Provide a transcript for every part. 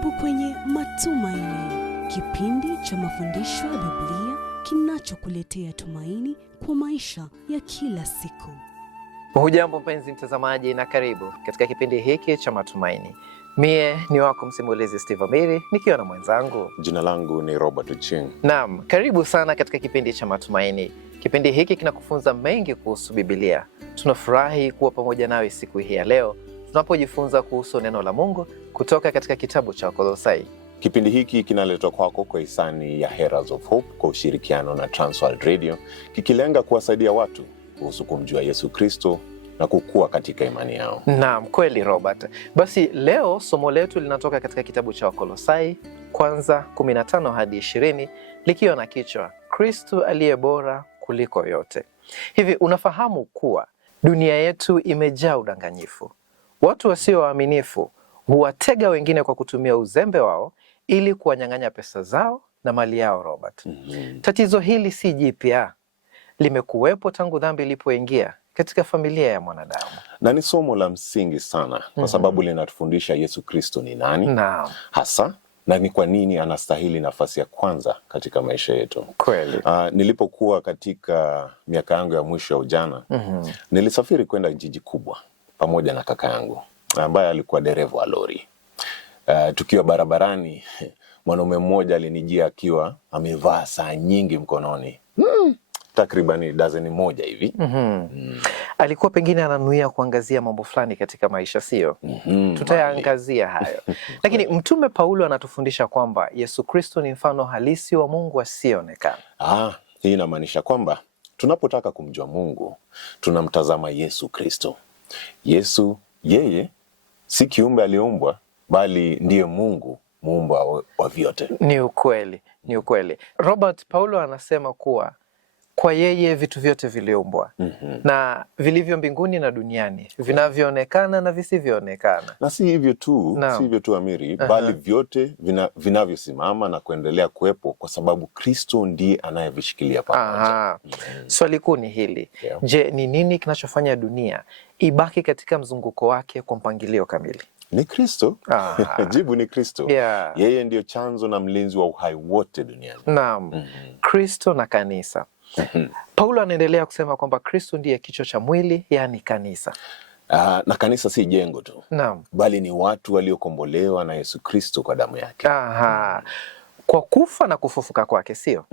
Karibu kwenye Matumaini, kipindi cha mafundisho ya Biblia kinachokuletea tumaini kwa maisha ya kila siku. Hujambo mpenzi mtazamaji na karibu katika kipindi hiki cha Matumaini. Mie ni wako msimulizi Steve Amiri nikiwa na mwenzangu. Jina langu ni Robert Uching. Naam, karibu sana katika kipindi cha Matumaini. Kipindi hiki kinakufunza mengi kuhusu Biblia. Tunafurahi kuwa pamoja nawe siku hii ya leo tunapojifunza kuhusu neno la Mungu kutoka katika kitabu cha Wakolosai. Kipindi hiki kinaletwa kwako kwa hisani ya Heralds of Hope kwa ushirikiano na Transworld Radio, kikilenga kuwasaidia watu kuhusu kumjua Yesu Kristo na kukua katika imani yao. Naam, kweli Robert. Basi leo somo letu linatoka katika kitabu cha Wakolosai kwanza 15 hadi 20 likiwa na kichwa Kristo aliye bora kuliko yote. Hivi unafahamu kuwa dunia yetu imejaa udanganyifu. Watu wasio waaminifu huwatega wengine kwa kutumia uzembe wao ili kuwanyang'anya pesa zao na mali yao, Robert. Tatizo hili si jipya. Limekuwepo tangu dhambi ilipoingia katika familia ya mwanadamu. Na ni somo la msingi sana kwa sababu linatufundisha Yesu Kristo ni nani, hasa na ni kwa nini anastahili nafasi ya kwanza katika maisha yetu. Kweli. Nilipokuwa katika miaka yangu ya mwisho ya ujana, nilisafiri kwenda jiji kubwa pamoja na kaka yangu ambaye alikuwa dereva wa lori. Tukiwa barabarani, mwanaume mmoja alinijia akiwa amevaa saa nyingi mkononi. Takribani dazeni moja hivi. Alikuwa pengine ananuia kuangazia mambo fulani katika maisha, sio? Tutayaangazia hayo. Lakini Mtume Paulo anatufundisha kwamba Yesu Kristo ni mfano halisi wa Mungu asiyeonekana. Hii inamaanisha kwamba tunapotaka kumjua Mungu, tunamtazama Yesu Kristo. Yesu, yeye si kiumbe aliumbwa, bali ndiye Mungu, muumba wa vyote. Ni ukweli, ni ukweli. Robert, Paulo anasema kuwa kwa yeye vitu vyote viliumbwa, na vilivyo mbinguni na duniani, vinavyoonekana na visivyoonekana. Na si hivyo tu Amiri, bali vyote vinavyosimama na kuendelea kuwepo kwa sababu Kristo ndiye anayevishikilia pamoja. Swali kuu ni hili. Je, ni nini kinachofanya dunia ibaki katika mzunguko wake kwa mpangilio kamili? Ni Kristo. Jibu ni Kristo. Yeye ndio chanzo na mlinzi wa uhai wote duniani. Naam. Kristo na kanisa. Paulo anaendelea kusema kwamba Kristo ndiye kichwa cha mwili, yani kanisa. Na kanisa si jengo tu. Naam. Bali ni watu waliokombolewa na Yesu Kristo kwa damu yake. Kwa kufa na kufufuka kwake, sio?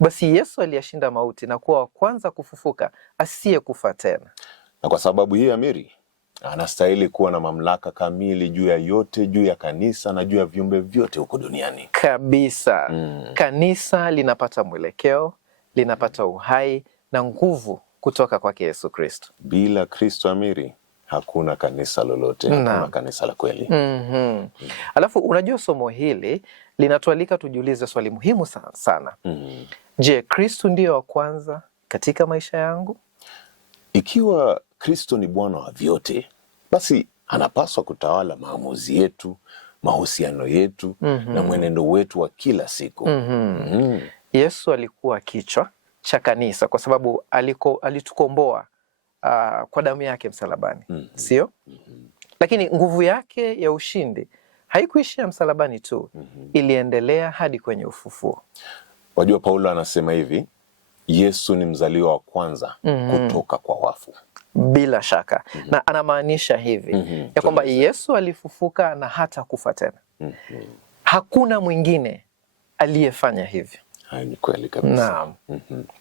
Basi Yesu aliyashinda mauti na kuwa wa kwanza kufufuka, asiyekufa tena. Na kwa sababu hii, Amiri, anastahili kuwa na mamlaka kamili juu ya yote, juu ya kanisa na juu ya viumbe vyote huko duniani. Kabisa. Kanisa linapata mwelekeo, linapata uhai na nguvu kutoka kwake Yesu Kristo. Bila Kristo, Amiri, hakuna kanisa lolote, hakuna kanisa la kweli. Alafu unajua somo hili linatualika tujiulize swali muhimu sana. Je, Kristo ndiye wa kwanza katika maisha yangu? Ikiwa Kristo ni Bwana wa vyote, basi anapaswa kutawala maamuzi yetu, mahusiano yetu na mwenendo wetu wa kila siku. Yesu alikuwa kichwa cha kanisa kwa sababu alitukomboa kwa damu yake msalabani, sio? Lakini nguvu yake ya ushindi haikuishia msalabani tu, iliendelea hadi kwenye ufufuo. Wajua, Paulo anasema hivi, Yesu ni mzaliwa wa kwanza kutoka kwa wafu. Bila shaka. Na anamaanisha hivi ya kwamba Yesu alifufuka na hata kufa tena. Hakuna mwingine aliyefanya hivyo. Ni kweli kabisa. Naam.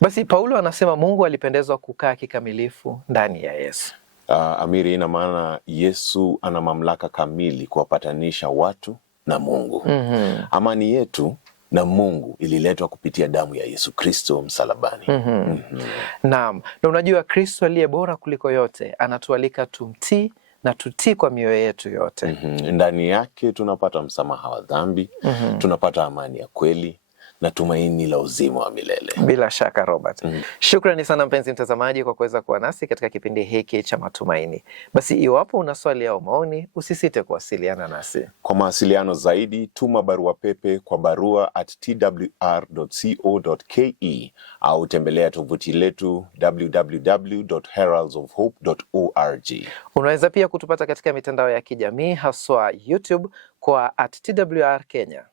Basi Paulo anasema Mungu alipendezwa kukaa kikamilifu ndani ya Yesu. Amiri, ina maana Yesu ana mamlaka kamili kuwapatanisha watu na Mungu. Amani yetu na Mungu ililetwa kupitia damu ya Yesu Kristo msalabani. Naam. Na unajua Kristo aliye bora kuliko yote anatualika tumtii na tutii kwa mioyo yetu yote. Ndani yake tunapata msamaha wa dhambi, tunapata amani ya kweli na tumaini la uzima wa milele. Bila shaka Robert. Shukrani sana mpenzi mtazamaji kwa kuweza kuwa nasi katika kipindi hiki cha Matumaini. Basi iwapo una swali au maoni, usisite kuwasiliana nasi. Kwa mawasiliano zaidi, tuma barua pepe kwa barua@twr.co.ke au tembelea tovuti letu www.heraldsofhope.org. Unaweza pia kutupata katika mitandao ya kijamii haswa YouTube kwa @TWR Kenya.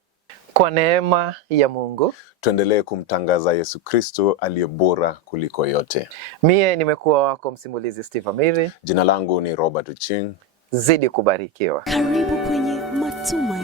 Kwa neema ya Mungu tuendelee kumtangaza Yesu Kristo aliye bora kuliko yote. Mie nimekuwa wako msimulizi Steve Amiri. Jina langu ni Robert Uching. Zidi kubarikiwa. Karibu kwenye Matumaini.